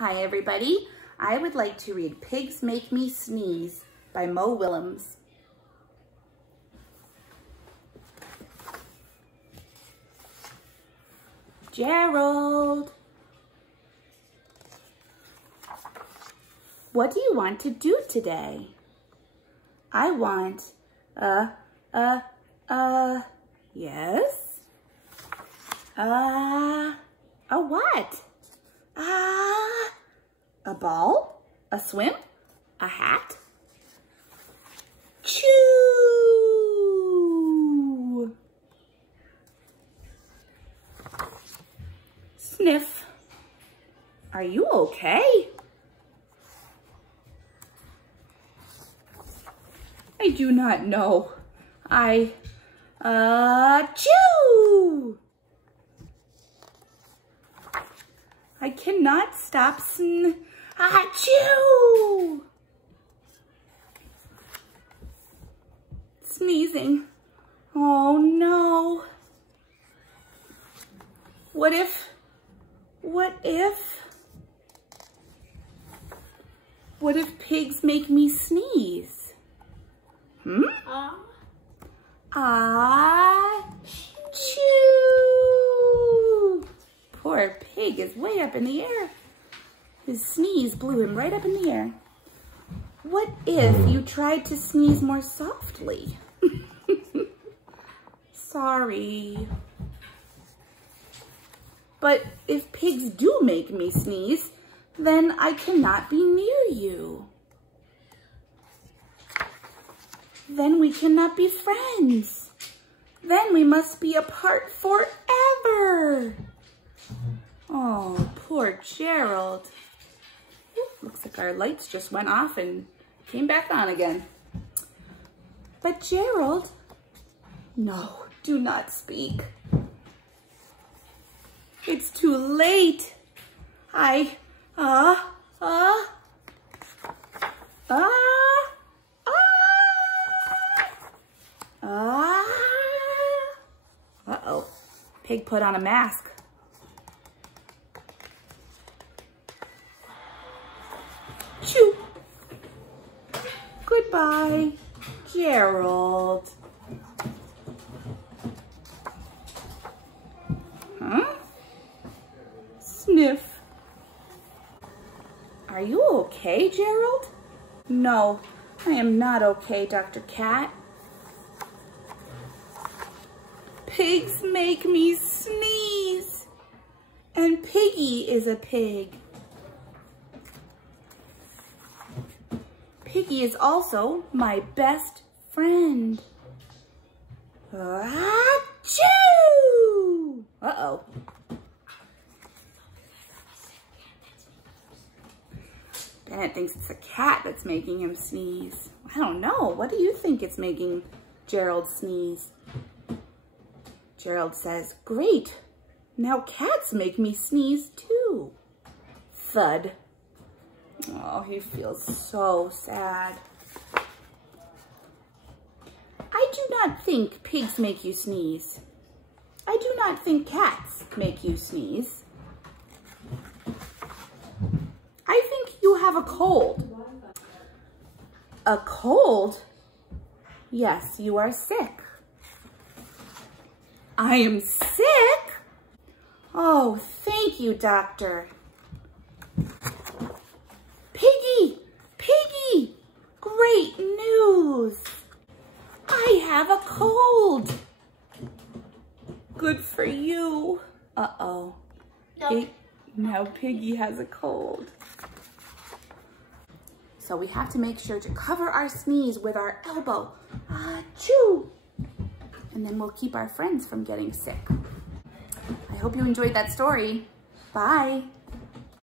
Hi everybody, I would like to read Pigs Make Me Sneeze by Willems. Gerald, what do you want to do today? I want, yes? A what? A ball? A swim? A hat? Chew! Sniff. Are you okay? I do not know. Chew! I cannot stop chew! Sneezing. Oh no. What if pigs make me sneeze? Chew! Poor pig is way up in the air. His sneeze blew him right up in the air. What if you tried to sneeze more softly? Sorry. But if pigs do make me sneeze, then I cannot be near you. Then we cannot be friends. Then we must be apart forever. Oh, poor Gerald. Looks like our lights just went off and came back on again. But Gerald, no, do not speak. It's too late. Uh-oh, pig put on a mask. Chew. Goodbye, Gerald. Huh? Sniff. Are you okay, Gerald? No, I am not okay, Dr. Cat. Pigs make me sneeze, and Piggy is a pig. Piggy is also my best friend. Achoo! Uh-oh. Bennett thinks it's a cat that's making him sneeze. I don't know. What do you think it's making Gerald sneeze? Gerald says, great. Now cats make me sneeze too. Thud. Oh, he feels so sad. I do not think pigs make you sneeze. I do not think cats make you sneeze. I think you have a cold. A cold? Yes, you are sick. I am sick? Oh, thank you, doctor. Piggy! Piggy! Great news! I have a cold. Good for you. Uh-oh. Nope. Now Piggy has a cold. So we have to make sure to cover our sneeze with our elbow. Achoo! And then we'll keep our friends from getting sick. I hope you enjoyed that story. Bye.